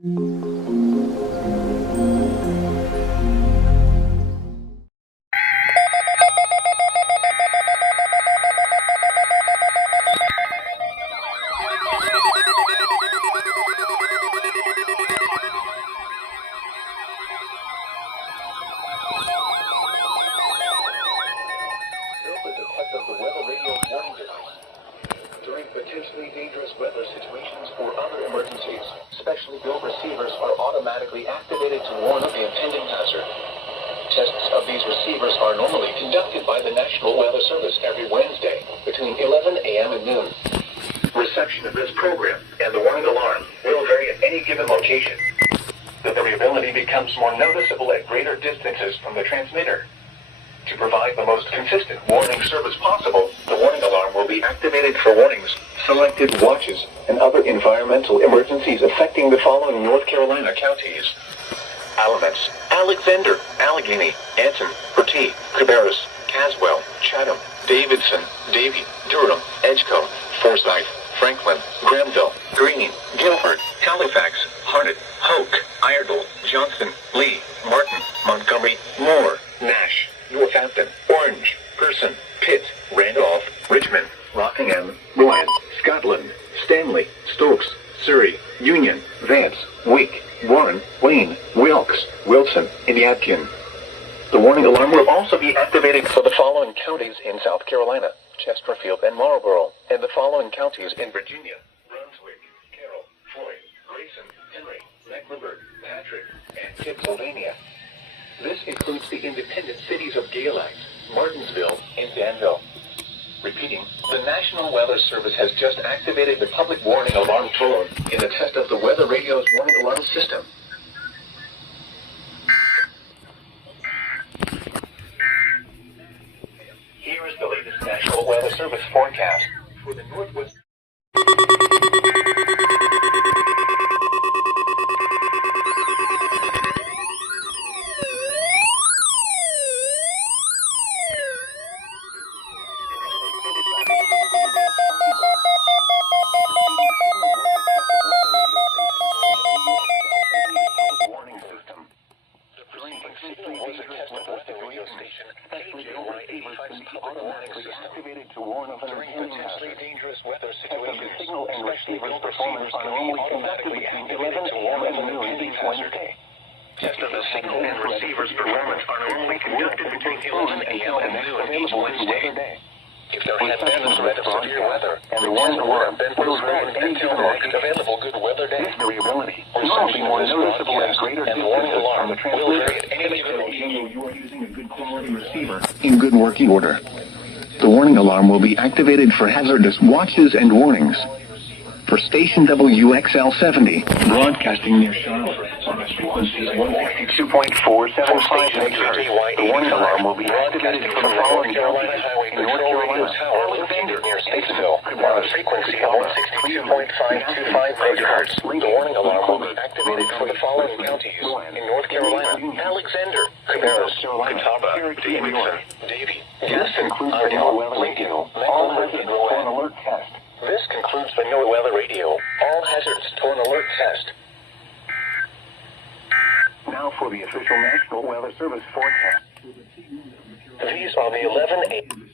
Of the weather radio warning device. During potentially dangerous weather situations or other emergencies, specially built receivers are automatically activated to warn of the impending hazard. Tests of these receivers are normally conducted by the National Weather Service every Wednesday between 11 a.m. and noon. Reception of this program and the warning alarm will vary at any given location. The variability becomes more noticeable at greater distances from the transmitter. To provide the most consistent warning service possible, the warning alarm will be activated for warnings, selected watches, and other environmental emergencies affecting the following North Carolina counties: Alamance, Alexander, Allegheny, Anson, Bertie, Cabarrus, Caswell, Chatham, Davidson, Davie, Durham, Edgecombe, Forsyth, Franklin, Granville, Greene, Guilford, Halifax, Harnett, Hoke, Iredell, Johnson, Lee, Martin, Montgomery, Moore, Nash, Northampton, Orange, Person, Pitt, Randolph, Richmond, Rockingham, Rowan, Scotland, Stanley, Stokes, Surrey, Union, Vance, Wake, Warren, Wayne, Wilkes, Wilson, and Yadkin. The warning alarm will also be activated for the following counties in South Carolina: Chesterfield and Marlborough, and the following counties in Virginia: Brunswick, Carroll, Floyd, Grayson, Henry, Mecklenburg, Patrick, and Pennsylvania. This includes the independent cities of Galax, Martinsville, and Danville. Repeating, the National Weather Service has just activated the public warning alarm tone in the test of the Weather Radio's warning alarm system. Here is the latest National Weather Service forecast for the Northwest. Activated to warn of an potentially dangerous weather situations. Signal and receivers performance are normally conducted between 11 a.m. and noon each Wednesday. Test of the signal and receivers performance are normally conducted between 11 a.m. and noon each Wednesday. If there has been a threat of severe weather, and the warning alarm then postponed until the next available good weather day, this variability will be more noticeable at greater distances from the transmitter. You are using a good quality receiver in good working order. The warning alarm will be activated for hazardous watches and warnings. For station WXL70, broadcasting near Charlotte on a frequency of 162.475 MHz, the warning alarm will be activated for the following counties in North Carolina: Alexander near Statesville on a frequency of 162.525 MHz. The warning alarm will be activated for the following counties in North Carolina: Alexander, Cabarrus, Catawba, Davidson, Davie, Gaston, Iredell, Lincoln, all hazards to an alert test. This concludes the NOAA Weather Radio. All hazards to an alert test. Now for the official National Weather Service forecast. These are the 11 a.m.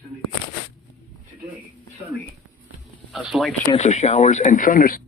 Today, sunny. A slight chance of showers and thunderstorms.